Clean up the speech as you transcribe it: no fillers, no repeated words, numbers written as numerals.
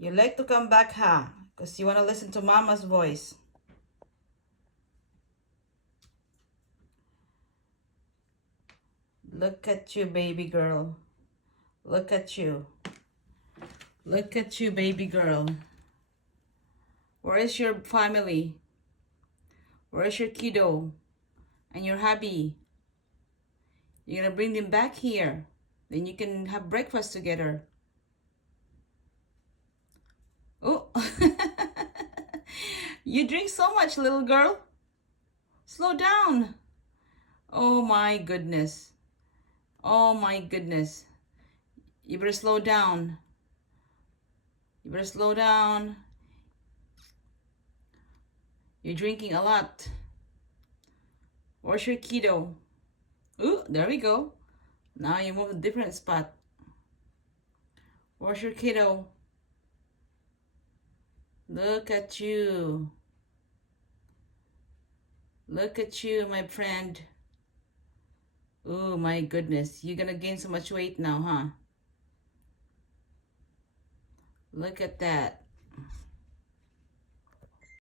You like to come back, huh? Because you want to listen to mama's voice. Look at you, baby girl. Look at you. Look at you, baby girl. Where is your family? Where is your kiddo and your hubby? You're gonna bring them back here. Then you can have breakfast together. Oh, you drink so much, little girl. Slow down. Oh my goodness. Oh my goodness. You better slow down. You better slow down. You're drinking a lot. Where's your kiddo? Ooh, there we go. Now you move to a different spot. Where's your kiddo? Look at you. Look at you, my friend. Oh my goodness. You're gonna gain so much weight now, huh? Look at that.